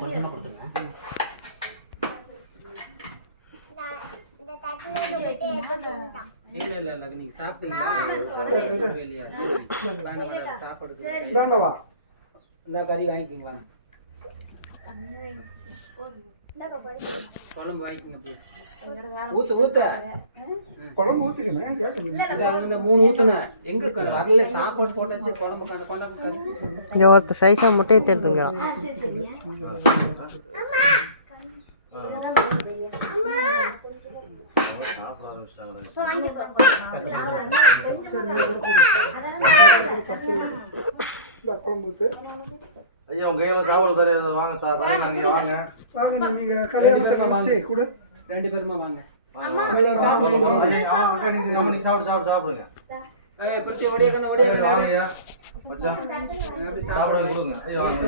கொஞ்சமா கொடுத்துருங்க. நீங்க சாப்பிட்டீங்களா? சாப்பாடு இந்த கறி வாங்கிக்கிங்களா? குழம்பு வாங்கிக்கங்க. ஊத்து ஊத்த குழம்பு ஊத்துக்கணும். 3 ஊத்துனேன். எங்க வரல சாப்பாடு போட்டாச்சு. குழம்பு கொண்டாந்து கறி. இங்க ஒருத்த சைஸா முட்டையை தேர்ந்துங்கிறான். ஐயா உங்க கையில சாப்பாடு தர வாங்க தரேன். வாங்க நீங்க கல்யாணத்துக்கு வந்து கூட 2 பேருமா வாங்க. நீங்க சாப்பிடுங்க. பிடிச்சி ஒடிய கண்ணு மச்சான் சாப்பிட கொடுங்க. ஐயா வாங்க.